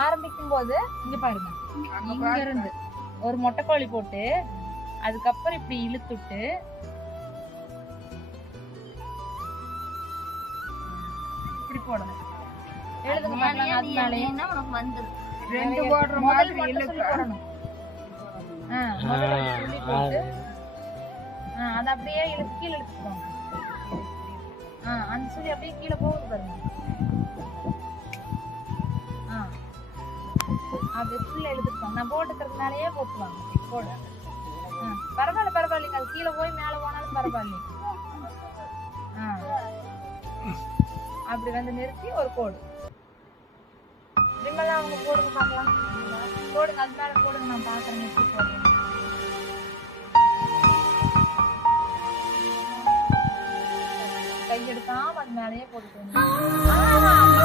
ஆரம்பிக்கும் போது இங்க பாருங்க. இங்க இருந்து ஒரு மொட்டைக்கோழி போட்டு அதுக்கப்புறம் இப்படி இழுத்துட்டு இப்படி போடணும். எழுதுங்க உனக்கு வந்துடும். ரெண்டு போடுற மாதிரி போடணும். அதை அப்படியே இழுத்து கீழே இழுத்துக்கோங்க. ஆ அந்த சொல்லி அப்படியே கீழே போகுது பாருங்க. அப்படி ஃபுல்லாக இழுத்துக்கோங்க நான் போட்டுக்கிறதுனாலயே போட்டுவாங்க போடு பரவாயில்ல பரவாயில்லைங்க அது கீழே போய் மேலே போனாலும் பரவாயில்லைங்க ஆ. அப்படி வந்து நிறுத்தி ஒரு கோடு விமலா அவங்க போடுங்க பார்க்கலாம். போடுங்க அது மேலே போடுங்க நான் பார்க்குறேன். எப்படி போடுறேன் கை அது மேலேயே போட்டுக்கோங்க.